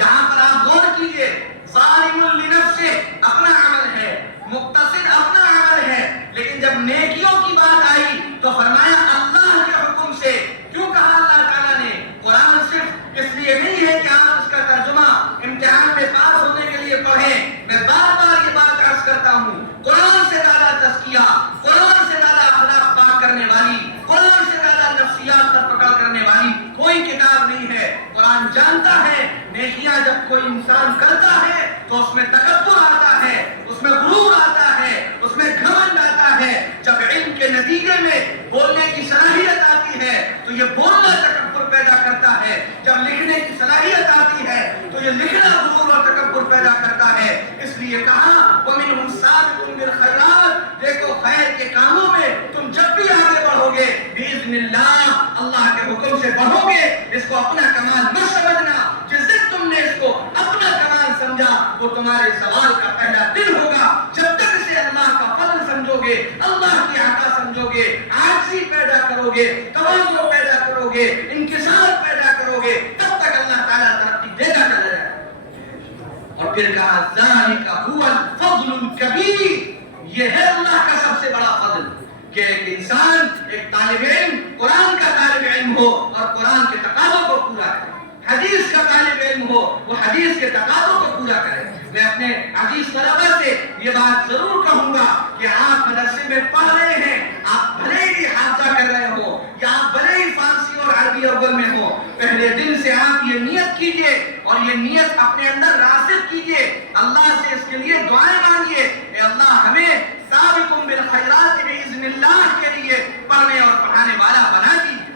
یہاں پر آپ غور کیجئے، ظالم لنفسہ اپنا عمل ہے، مقتصد اپنا عمل ہے، لیکن جب نیکیوں کی بات آئی تو فرمایا اللہ کے حکم سے۔ کیوں کہا اللہ تعالیٰ نے؟ قرآن صرف اس لیے نہیں ہے کہ آپ اس کا ترجمہ امتحان میں پاس ہونے کے لیے پڑھیں، میں بار بار یہ بات عرض کرتا ہوں، قرآن سے زیادہ تزکیہ، قرآن سے زیادہ اخلاق پاک کرنے والی، قرآن سے زیادہ نفسیات پر پکڑ کرنے والی کوئی کتاب نہیں ہے۔ قرآن جانتا ہے نیکیاں جب کوئی انسان کرتا ہے تو اس میں تکبر آتا ہے، اس میں غرور آتا ہے، اس میں گھمنڈ آتا ہے۔ جب علم کے نتیجے میں بولنے کی صلاحیت آتی ہے تو یہ بولنا تکبر پیدا کرتا ہے، جب لکھنے کی صلاحیت آتی ہے تو یہ لکھنا غرور اور تکبر پیدا کرتا ہے۔ اس لیے کہا وَمِنْهُمْ سَابِقٌ بِالْخَيْرَاتِ، دیکھو خیر کے کاموں میں تم جب بھی آگے بڑھو گے بِإِذْنِ اللَّهِ، اللہ کے حکم سے بڑھو گے۔ اس کو اپنا کمال مت سمجھنا، جس دن تم نے اس کو اپنا کمال سمجھا وہ تمہارے سوال کا پہلا دن ہوگا۔ جب تک اسے اللہ کا فضل سمجھو گے، اللہ کی عطا سمجھو گے، عاجزی پیدا کرو گے، تواضع پیدا کرو گے، انکسار پیدا کرو گے، تب تک اللہ تعالیٰ ترقی دے گا چلا جائے۔ اور پھر کہا ذَلِكَ هُوَ الْفَضْلُ الْكَبِيرُ، یہ ہے اللہ کا سب سے بڑا فضل کہ ایک انسان، ایک طالب علم قرآن کا طالب علم ہو اور قرآن کے تقاضوں کو پورا کرے، حدیث کا طالب علم ہو وہ حدیث کے تقاضوں کو پورا کرے۔ میں اپنے عزیز طلبہ سے یہ بات ضرور کہوں گا کہ آپ مدرسے میں پڑھ رہے ہیں، آپ بھلے ہی حافظہ کر رہے ہو یا آپ بھلے ہی فارسی اور عربی اول میں ہو، پہلے دن سے آپ یہ نیت کیجئے اور یہ نیت اپنے اندر راسخ کیجئے، اللہ سے اس کے لیے دعائیں مانگیے، اے اللہ ہمیں سابقٌ بالخیرات بإذن اللہ کے لیے پڑھنے اور پڑھانے والا بنا دیجیے۔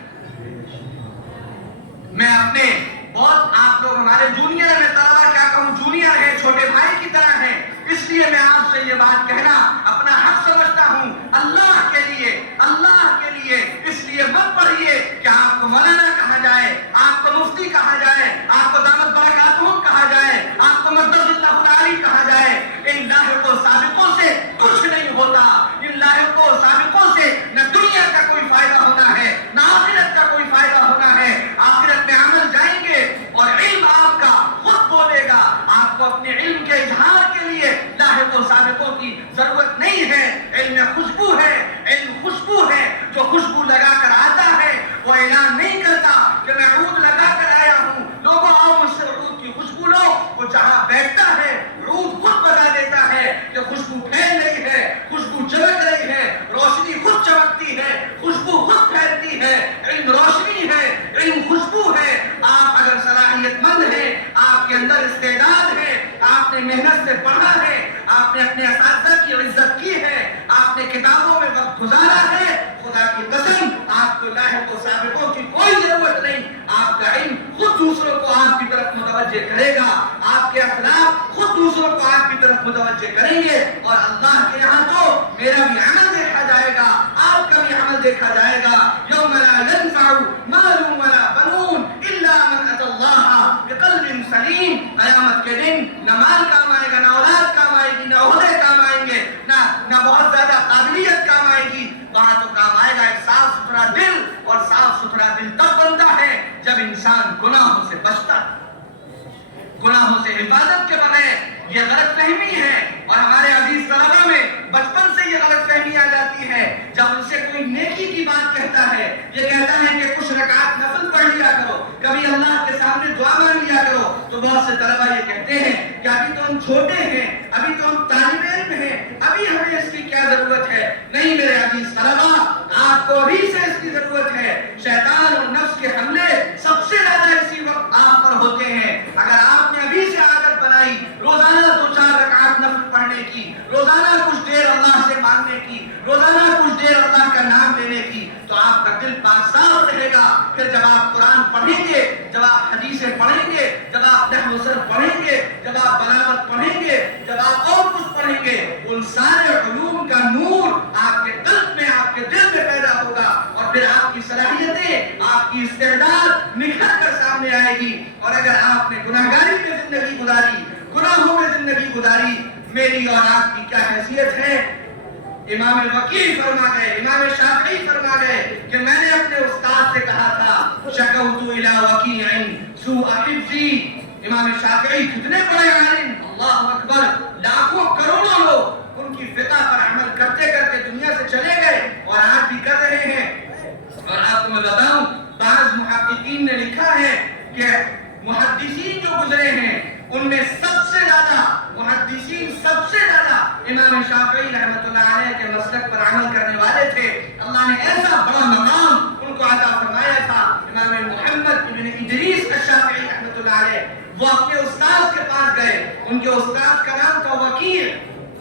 میں اپنے بہت آپ لوگ ہمارے جونیئر میں طلبہ کیا کہوں، جونیئر ہے، چھوٹے بھائی کی طرح ہیں، اس لیے میں آپ سے یہ بات کہنا اپنا حق سمجھتا ہوں، اللہ کے لیے، اللہ کے لیے، اس لیے مت پڑھیے کہ آپ کو مولانا کہا جائے، آپ کو مفتی کہا جائے، آپ کو دامت برکاتہم کہا جائے، آپ کو مقدس اللہ العالی کہا جائے۔ ان لاحق و سابقوں سے کچھ نہیں ہوتا، ان لاحق و سابقوں سے نہ دنیا کا کوئی فائدہ ہونا ہے نہ آخرت کا کوئی فائدہ ہونا ہے۔ آخرت میں عمل جائیں گے اور علم آپ کا خود بولے گا، آپ کو اپنے علم کے اظہار کے لیے لاحق و سابقوں کی ضرورت نہیں ہے۔ علم خوشبو ہے، علم خوشبو ہے، جو خوشبو لگا کر آتا ہے وہ اعلان نہیں کرتا کہ میں عود لگا کر آیا ہوں، لوگوں آؤ مجھ سے عود کی خوشبو لو، وہ جہاں بیٹھتا ہے عود خود بتا دیتا ہے کہ خوشبو پھیل رہی ہے، خوشبو چمک رہی ہے، روشنی خود چمکتی ہے، خوشبو خود پھیلتی ہے۔ علم روشنی ہے، علم خوشبو ہے۔ آپ اگر صلاحیت مند ہیں، آپ کے اندر استعداد ہے، آپ نے محنت سے پڑھا ہے، آپ نے اپنے اساتذہ کی عزت کی ہے، آپ نے کتابوں میں وقت گزارا ہے، خدا کی قسم آپ کو لاحق و سابقوں کی کوئی ضرورت نہیں۔ آپ کا علم خود دوسروں کو آپ کی طرف متوجہ کرے گا، آپ کے اخلاق خود دوسروں کو آپ کی طرف متوجہ کریں گے، اور اللہ کے یہاں تو میرا بھی عمل دیکھا جائے گا، آپ کا بھی عمل دیکھا جائے گا۔ یوم لا ينفع مال ولا بنون الا من اتى الله بقلب سلیم، قیامت کے دن نہ مال کام آئے گا، نہ اولاد کام آئے گی، نہ عہدے کام آئیں گے، نہ بہت زیادہ قابلیت کام آئے گی، وہاں تو کام آئے گا ایک صاف ستھرا دل، اور صاف ستھرا دل تب بنتا ہے جب انسان گناہوں سے بچتا ہے، گناہوں سے حفاظت کے بغیر۔ یہ غلط فہمی ہے، اور ہمارے عزیز طلبہ میں بچپن سے یہ غلط فہمی آ جاتی ہے، جب ان سے کوئی نیکی کی بات کہتا ہے، یہ کہتا ہے کہ کچھ رکعات نفل پڑھ لیا کرو، کبھی اللہ کے سامنے دعا مانگ لیا کرو، تو بہت سے طلبہ یہ کہتے ہیں کہ ابھی تو ہم چھوٹے ہیں، ابھی تو ہم طالب علم ہیں، ابھی ہمیں اس کی کیا ضرورت ہے۔ نہیں میرے عزیز طلبہ، آپ کو کو ابھی سے اس کی ضرورت ہے. شیطان اور نفس کے حملے سب سے زیادہ اسی وقت آپ پر ہوتے ہیں. اگر آپ نے ابھی سے عادت بنائی روزانہ 2-4 رکعات نفل پڑھنے کی، روزانہ کچھ دیر اللہ سے مانگنے کی، روزانہ کچھ دیر اللہ کا نام لینے کی، تو آپ کا دل پاک صاف رہے گا. پھر جب آپ قرآن پڑھیں گے، جب آپ حدیثیں پڑھیں گے، جب آپ نحو و صرف پڑھیں گے، جب آپ بلاغت پڑھیں گے، جب آپ اور کچھ پڑھیں گے، ان سارے علوم کا نور آپ کے قلب میں، آپ کے دل میں پیدا ہوگا، اور پھر آپ کی صلاحیتیں، آپ کی استعداد نکھر کر سامنے آئے گی. اور اگر آپ نے گناہگاری میں زندگی گزاری، گناہوں میں زندگی گزاری، میری اور آپ کی کیا حیثیت ہے؟ امام وکیع فرما گئے، امام شافعی فرما گئے کہ میں نے اپنے استاد سے کہا تھا شکوت الی وکیع سوء حفظی. امام شافعی کتنے بڑے عالم، اللہ اکبر، لاکھوں کروڑوں لوگ ان کی فقہ پر عمل کرتے کرتے دنیا سے چلے گئے اور آج بھی کر رہے ہیں. اور آپ کو میں بتاؤں، بعض محققین نے لکھا ہے کہ محدثین جو گزرے ہیں ان میں سب سے زیادہ امام شافعی رحمۃ اللہ علیہ کے مسلک پر عمل کرنے والے تھے. اللہ نے ایسا بڑا مقام ان کو عطا فرمایا تھا. امام محمد ابن ادریس الشافعی رحمۃ اللہ علیہ وہ اپنے استاد کے پاس گئے، ان کے استاد کا نام تھا وکیع،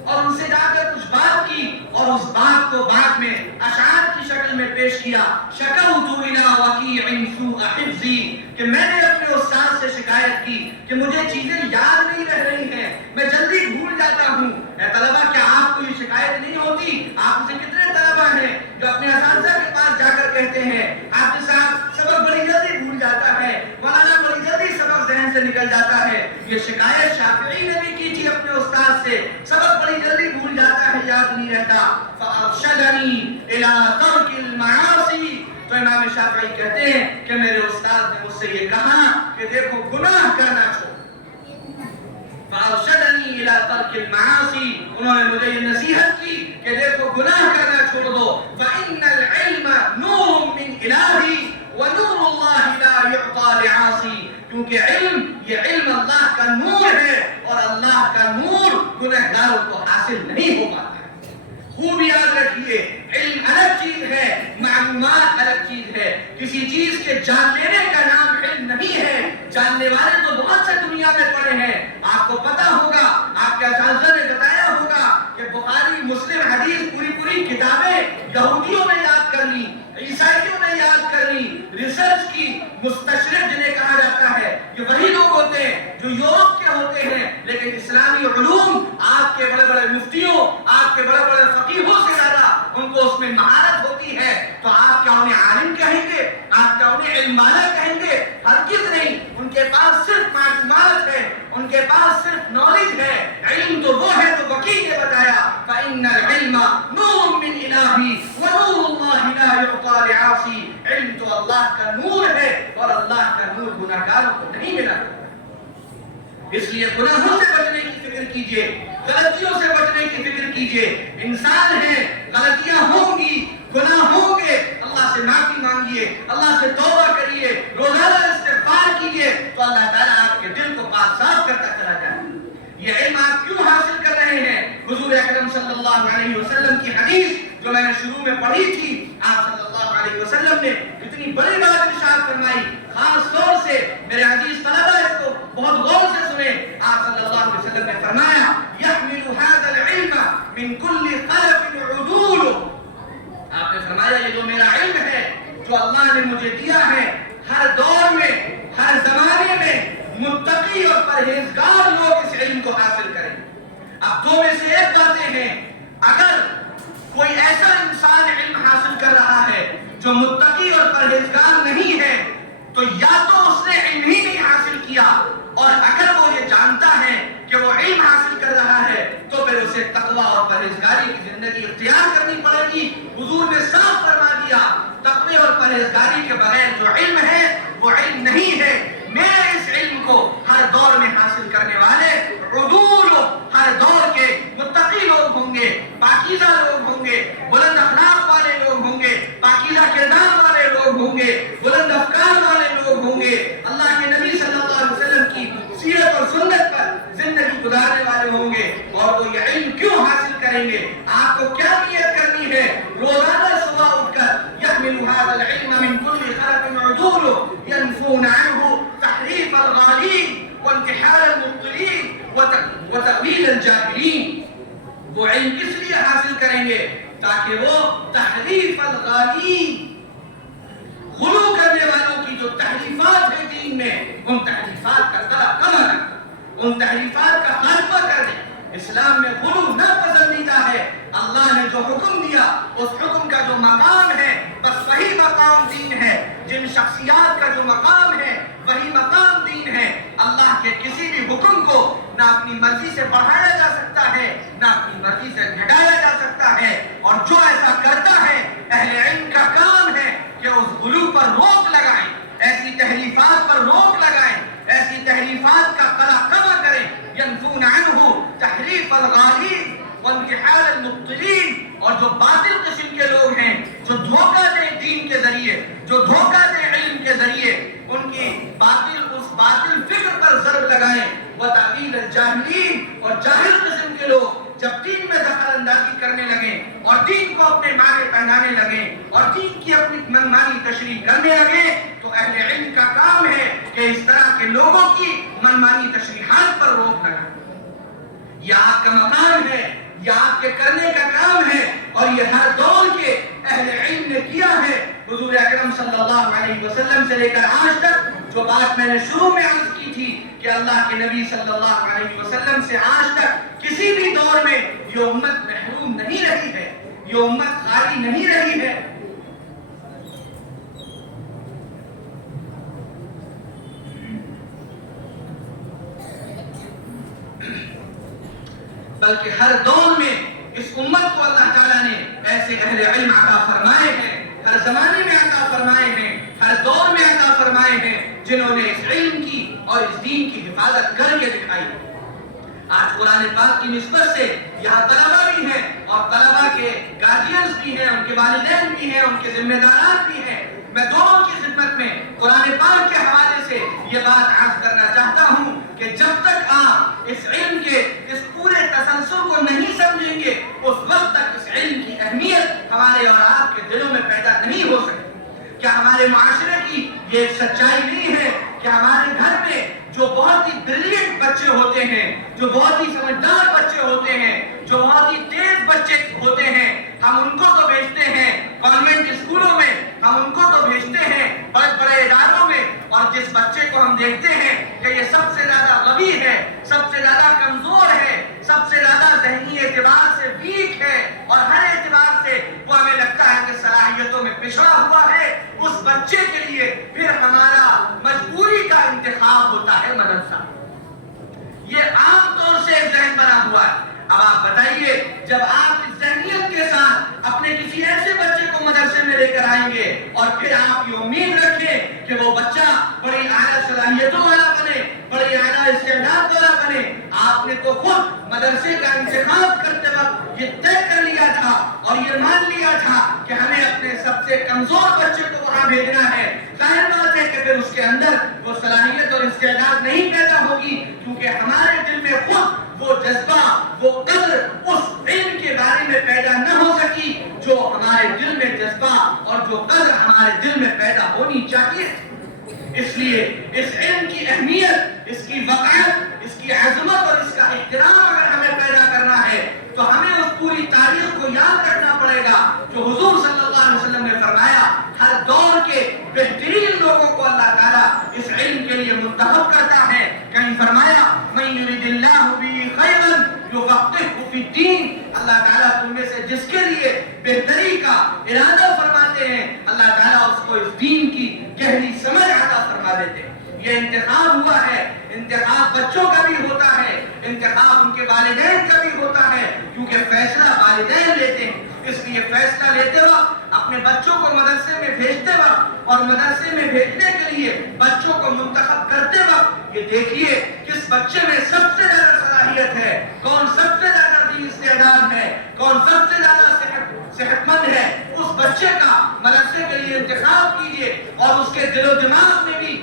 اور ان سے جا کر کچھ بات کی اور اس بات کو بعد میں اشعار کی شکل میں پیش کیا. شکوت الی وکیع سوء حفظی، کہ میں نے اپنے استاد سے شکایت کی کہ مجھے چیزیں یاد نہیں رہ رہی ہیں، میں جلدی بھول جاتا ہوں. اے طلبہ، کیا آپ کو یہ شکایت نہیں ہوتی؟ آپ سے کتنے طلبہ ہیں جو اپنے اساتذہ کے پاس جا کر کہتے ہیں حافظ صاحب سبق بڑی جلدی بھول جاتا ہے، مولانا بڑی جلدی سبق ذہن سے نکل جاتا ہے. یہ شکایت شافعی نے بھی کی تھی اپنے استاد سے، سبق بڑی جلدی بھول جاتا ہے، یاد نہیں رہتا. فارشدنی الی ترک المعاصی، تو امام شافعی کہتے ہیں کہ میرے استاد نے مجھ سے یہ کہا کہ دیکھو گناہ کرنا چھوڑ. فارشدنی الی ترک المعاصی، انہوں نے مجھے یہ نصیحت کی کہ دیکھو گناہ کرنا چھوڑ دو. فإن العلم نور من الہی ونور اللہ لا یعطى لعاصی، کیونکہ یہ علم اللہ کا نور ہے اور اللہ کا نور گنہگاروں کو حاصل نہیں ہو پاتا. خوب یاد رکھیے، علم الگ چیز ہے، معلومات الگ چیز ہے. کسی چیز کے جان لینے کا نام علم نہیں ہے. جاننے والے تو بہت سے دنیا میں پڑے ہیں. آپ کو پتا ہوگا، آپ کے اساتذہ نے بتایا ہوگا کہ بخاری مسلم حدیث پوری کتابیں یہودیوں نے یاد کر لی، عیسائیوں نے یاد کر لی. ریسرچ کی مستشرق جنہیں کہا جاتا ہے، یہ وہی لوگ ہوتے ہیں جو یورپ کے ہوتے ہیں، لیکن اسلامی علوم آپ کے بڑے بڑے مفتیوں، آپ کے بڑے بڑے فقیہوں سے زیادہ ان کو اس میں مہارت ہوتی ہے. تو آپ کیا انہیں عالم کہیں گے؟ آپ کیا انہیں علم والا کہیں گے؟ ہرگز نہیں. ان کے پاس صرف معلومات ہے، ان کے پاس صرف نالج ہے. علم تو وہ ہے تو وکیع نے بتایا فإن العلم نور من الہی ونور اللہ لا یعطى لعاصی. علم تو اللہ کا نور ہے اور اللہ کا نور گناہگاروں کو نہیں ملا. اس لیے گناہوں سے بچنے کی فکر کیجئے، غلطیوں سے بچنے کی فکر کیجئے. انسان ہیں، غلطیاں ہوں گی، گناہ ہوں گے، اللہ سے معافی مانگیے، اللہ سے توبہ کریے، روزانہ استغفار کیجئے، تو اللہ تعالیٰ آپ کے دل کو پاک صاف کرتا چلا جائے. یہ علم آپ کیوں حاصل کر رہے ہیں؟ حضور اکرم صلی اللہ علیہ وسلم کی حدیث جو میں نے شروع میں پڑھی تھی، آپ صلی اللہ علیہ وسلم نے اتنی بڑی بات ارشاد فرمائی. خاص طور سے میرے عزیز طلبہ اس کو بہت غور سے سنیں. آپ صلی اللہ علیہ وسلم نے فرمایا يحمل هذا العلم من كل خلف عدول. آپ نے فرمایا یہ جو میرا علم ہے جو اللہ نے مجھے دیا ہے، ہر دور میں، ہر زمانے میں متقی اور پرہیزگار لوگ اس علم کو حاصل کریں. اب دو میں سے ایک باتیں ہیں، اگر کوئی ایسا انسان علم حاصل کر رہا ہے جو متقی اور پرہیزگار نہیں ہے، تو یا تو اس نے علم ہی نہیں حاصل کیا، اور اگر وہ یہ جانتا ہے کہ وہ علم حاصل کر رہا ہے تو پھر اسے تقویٰ اور پرہیزگاری کی زندگی اختیار کرنی پڑے گی. حضور نے صاف فرما دیا تقوی اور پرہیزگاری کے بغیر جو علم ہے وہ علم نہیں ہے. میرے اس علم کو ہر دور میں حاصل کرنے والے عدول، ہر دور کے متقی لوگ ہوں گے، پاکیزہ لوگ ہوں گے، بلند اخلاق والے لوگ ہوں گے، پاکیزہ کردار والے لوگ ہوں گے، بلند افکار والے لوگ ہوں گے، اللہ کے نبی صلی اللہ علیہ وسلم کی سیرت اور سنت پر زندگی گزارنے والے ہوں گے. اور وہ یہ علم کیوں حاصل کریں گے؟ آپ کو کیا نیت کرنی ہے؟ روزانہ صبح اٹھ کر هذا العلم من كل خلف عدول ينفون عنه تحريف الغالين وانتحال المبطلين وتأويل الجاهلين. وہ علم اس لیے حاصل کریں گے تاکہ وہ تحریف الغالین، غلو کرنے والوں کی جو تحریفات ہیں دین میں، ان تحریفات کا کما کریں، ان تحریفات کا خاتمہ کر دیں. اسلام میں غلو ناپسندیدہ ہے. اللہ نے جو حکم دیا اس حکم کا جو مقام ہے بس وہی مقام دین ہے. جن شخصیات کا جو مقام ہے وہی مقام دین ہے. اللہ کے کسی بھی حکم کو نہ اپنی مرضی سے بڑھایا جا سکتا ہے نہ اپنی مرضی سے گھٹایا جا سکتا ہے. اور جو ایسا کرتا ہے اہل علم کا کام ہے کہ اس غلو پر روک لگائیں، ایسی تحریفات پر روک لگائیں، ایسی تحریفات کا قلقمہ کریں. ينفون عنه تحریف الغالین وانتحال المبطلین. اور جو باطل قسم کے لوگ ہیں جو دھوکہ دیں دین کے ذریعے، جو دھوکہ دیں علم کے ذریعے، ان کی اس باطل فکر پر ضرب لگائیں. وتأویل الجاہلین. اور جاہل قسم کے لوگ جب دین میں دخل اندازی کرنے لگیں اور دین کو اپنے معنی پہنانے لگیں اور دین کی اپنی منمانی تشریح کرنے لگیں تو اہل علم کا کام ہے کہ اس طرح کے لوگوں کی منمانی تشریحات پر روک لگائیں. یہ آپ کا مقام ہے، یہ آپ کے کرنے کا کام ہے اور یہ ہر دور کے اہل علم نے کیا ہے. حضور اکرم صلی اللہ علیہ وسلم سے لے کر آج تک جو بات میں نے شروع میں عرض کی تھی کہ اللہ کے نبی صلی اللہ علیہ وسلم سے آج تک کسی بھی دور میں یہ امت محروم نہیں رہی ہے، یہ امت خالی نہیں رہی ہے. بلکہ ہر دور میں اس امت کو اللہ تعالیٰ نے ایسے اہل علم عطا فرمائے ہیں، ہر زمانے میں عطا فرمائے ہیں، ہر دور میں عطا فرمائے ہیں، جنہوں نے اس علم کی اور اس دین کی حفاظت کر کے دکھائی. آج قرآن پاک کی نسبت سے یہاں طلبہ بھی ہیں اور طلبہ کے گارڈینز بھی ہیں، ان کے والدین بھی ہیں، ان کے ذمہ داران بھی ہیں. میں دونوں کی خدمت میں قرآن پاک کے حوالے سے یہ بات عرض کرنا چاہتا ہوں کہ جب تک آپ اس علم کے اس پورے تسلسل کو نہیں سمجھیں گے اس وقت تک اس علم کی اہمیت ہمارے اور آپ کے دلوں میں پیدا نہیں ہو سکتی. کیا ہمارے معاشرے کی یہ ایک سچائی نہیں ہے کہ ہمارے گھر میں جو بہت ہی بریلینٹ بچے ہوتے ہیں، جو بہت ہی سمجھدار بچے ہوتے ہیں، جو بہت ہی تیز بچے ہوتے ہیں، ہم ان کو تو بھیجتے ہیں کانوینٹ اسکولوں میں، ہم ان کو تو بھیجتے ہیں بڑے بڑے اداروں میں، اور جس بچے کو ہم دیکھتے ہیں کہ یہ سب سے زیادہ غبی ہے، سب سے زیادہ کمزور ہے، سب سے زیادہ ذہنی اعتبار سے ویک ہے اور ہر اعتبار سے وہ ہمیں لگتا ہے کہ صلاحیتوں میں پچھڑا ہوا ہے، اس بچے کے لیے پھر ہمارا مجبوری کا انتخاب ہوتا ہے مدرسہ. یہ عام طور سے ذہن بنا ہوا ہے. اب آپ بتائیے جب آپ اس ذہنیت کے ساتھ اپنے کسی ایسے بچے کو مدرسے میں لے کر آئیں گے اور پھر آپ یہ امید رکھیں کہ وہ بچہ بڑی اعلیٰ صلاحیتوں والا بنے، بڑی اعلیٰ استعداد والا بنے. آپ نے تو خود مدرسے کا انتخاب کرتے وقت یہ طے کر لیا تھا اور یہ مان لیا تھا کہ ہمیں اپنے سب سے کمزور بچے کو وہاں بھیجنا ہے. ظاہر بات ہے کہ پھر اس کے اندر وہ صلاحیت اور استعداد نہیں پیدا ہوگی کیونکہ ہمارے دل میں خود وہ جذبہ، وہ قدر اس علم کے بارے میں پیدا نہ ہو سکی جو ہمارے دل میں جذبہ اور جو قدر ہمارے دل میں پیدا ہونی چاہیے. اس لیے اس علم کی اہمیت، اس کی وقعت، اس کی عظمت اور اس کا احترام اگر ہمیں پیدا کرنا ہے تو ہمیں اس پوری تاریخ کو یاد رکھنا پڑے گا جو حضور صلی اللہ علیہ وسلم نے فرمایا ہر دور کے بہترین لوگوں کو اللہ تعالیٰ اس علم کے لیے منتخب کرتا ہے. کہیں فرمایا من یرید اللہ بہ خیرا یفقہہ فی الدین. اللہ تعالیٰ تم میں سے جس کے لیے بہتری کا ارادہ فرماتے ہیں اللہ تعالیٰ اس کو اس دین کی گہری سمجھ عطا فرما دیتے ہیں. یہ انتخاب ہوا ہے، انتخاب بچوں کا بھی ہوتا ہے، انتخاب ان کے والدین کا بھی ہوتا ہے کیونکہ فیصلہ والدین لیتے ہیں. اس لیے فیصلہ لیتے وقت اپنے بچوں کو مدرسے میں بھیجتے وقت اور مدرسے میں بھیجنے کے لیے بچوں کو منتخب کرتے وقت یہ دیکھیے کس بچے میں سب سے زیادہ صلاحیت ہے، کون سب سے زیادہ ذہنی استعداد ہے، کون سب سے زیادہ صحت مند ہے. اس بچے کا مدرسے کے لیے انتخاب کیجیے اور اس کے دل و دماغ میں بھی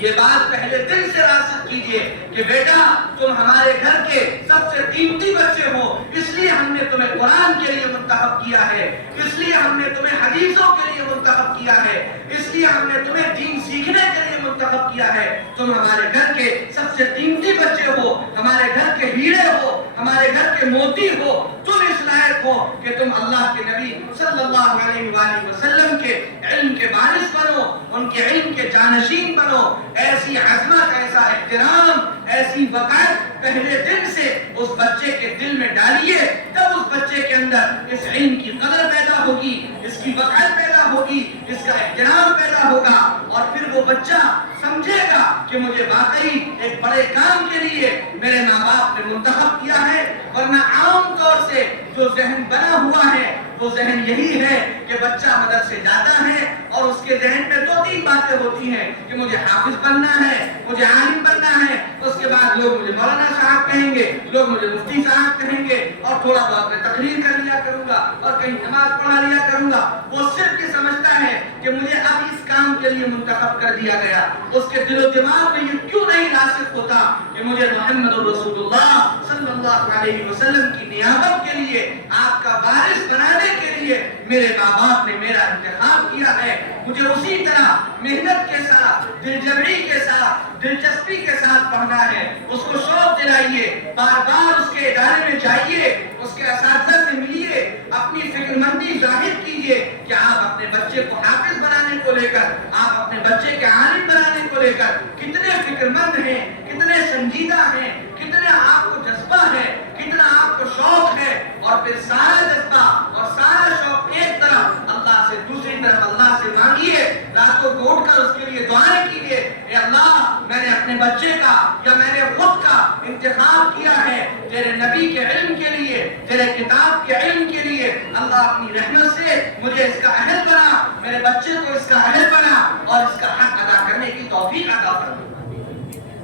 یہ بات پہلے دن سے راسخ کیجئے کہ بیٹا تم ہمارے گھر کے سب سے قیمتی بچے ہو، اس لیے ہم نے تمہیں قرآن کے لیے منتخب کیا ہے، اس لیے ہم نے تمہیں حدیثوں کے لیے منتخب کیا ہے، اس لیے ہم نے تمہیں دین سیکھنے کے لیے منتخب کیا ہے۔ تم ہمارے گھر کے سب سے قیمتی بچے ہو، ہمارے گھر کے ہیرے ہو، ہمارے گھر کے موتی ہو، تم اس لائق ہو کہ تم اللہ کے نبی صلی اللہ علیہ وآلہ وسلم کے علم کے وارث بنو، ان کے علم کے جانشین بنو۔ ایسی عظمت، ایسا احترام، ایسی وقار پہلے دن سے اس بچے کے دل میں ڈالیے، تب اس بچے کے اندر اس علم کی قدر پیدا ہوگی، اس کی وقار پیدا ہوگی، اس کا احترام پیدا ہوگا، اور پھر وہ بچہ سمجھے گا کہ مجھے واقعی ایک بڑے کام کے لیے میرے ماں باپ نے منتخب کیا ہے۔ ورنہ عام طور سے جو ذہن بنا ہوا ہے وہ ذہن یہی ہے کہ بچہ مدرسے جاتا ہے اور اس کے ذہن میں دو تین باتیں ہوتی ہیں کہ مجھے حافظ بننا ہے، مجھے عالم بننا ہے، اس کے بعد لوگ مجھے مولانا صاحب کہیں گے، لوگ مجھے مفتی صاحب کہیں گے، اور تھوڑا بہت میں تقریر کر لیا کروں گا اور کہیں نماز پڑھا لیا کروں گا۔ وہ صرف یہ سمجھتا ہے کہ مجھے اب اس کام کے لیے منتخب کر دیا گیا۔ اس کے دل و دماغ میں یہ کیوں نہیں راسخ ہوتا کہ مجھے محمد رسول اللہ صلی اللہ علیہ وسلم کی نیابت کے لیے، آپ کا وارث بنانے کے لیے میرے ماں باپ نے میرا انتخاب کیا ہے۔ مجھے اسی طرح محنت کے ساتھ، دل جمعی کے ساتھ، دلچسپی کے ساتھ پڑھنا ہے۔ اس کو شوق دلائیے، بار بار اس کے ادارے میں جائیے، اس کے اساتذہ سے ملیے، اپنی فکر مندی ظاہر کیجیے کہ آپ اپنے بچے کو حافظ بنانے کو لے کر، آپ اپنے بچے کے عالم بنانے کو لے کر کتنے فکر مند ہیں، کتنے سنجیدہ ہیں، کتنے آپ کو جذبہ ہے، کتنا آپ کو شوق ہے، اور پھر سارا جذبہ اور سارا شوق ایک طرف، اللہ سے دوسری طرف اللہ سے مانگیے، راتوں کو اٹھ کر اس کے لیے دعائیں کیجیے، اے اللہ میں نے اپنے بچے کا یا میں نے خود کا انتخاب کیا ہے تیرے نبی کے علم کے لیے، تیرے کتاب کے علم کے لیے۔ اللہ اپنی رحمت سے مجھے اس کا اہل بنا، میرے بچے کو اس کا اہل بنا، اور اس کا حق ادا کرنے کی توفیق عطا فرما۔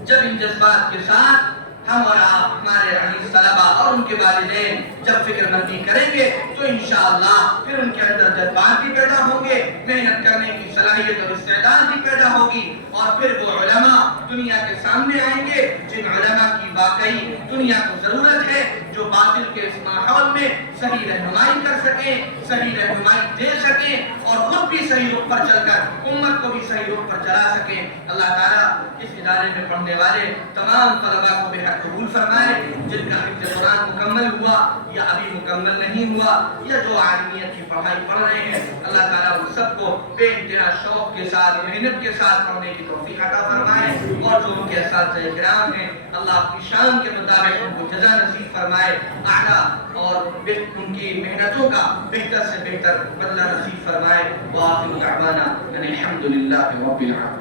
جب ان جذبات کے ساتھ ہم اور آپ، ہمارے عزیز طلبہ اور ان کے والدین جب فکر مندی کریں گے تو انشاءاللہ پھر ان کے اندر جذبات بھی پیدا ہوں گے، محنت کرنے کی صلاحیت اور استعداد بھی پیدا ہوگی، اور پھر وہ علماء دنیا کے سامنے آئیں گے جن علماء کی واقعی دنیا کو ضرورت ہے، جو باطل کے اس ماحول میں صحیح رہنمائی کر سکیں، صحیح رہنمائی دے سکیں، اور خود بھی صحیح رخ پر چل کر امت کو بھی صحیح رخ پر چلا سکیں۔ اللہ تعالیٰ اس ادارے میں پڑھنے والے تمام طلباء کو بے حق قبول فرمائے، جن کا حفظ قرآن مکمل ہوا یا ابھی مکمل نہیں ہوا، یا جو عالمیت کی پڑھائی پڑھ رہے ہیں، اللہ تعالیٰ ان سب کو بے انتہا شوق کے ساتھ، محنت کے ساتھ پڑھنے کی توفیق عطا فرمائے، اور جو ان کے اساتذہ کرام ہیں اللہ اپنی شان کے مطابق ان کو جزا نصیب فرمائے، اعلیٰ اور ان کی محنتوں کا بہتر سے بہتر بدلہ نصیب فرمائے۔ وآخر دعوانا ان الحمد للہ رب العالمین۔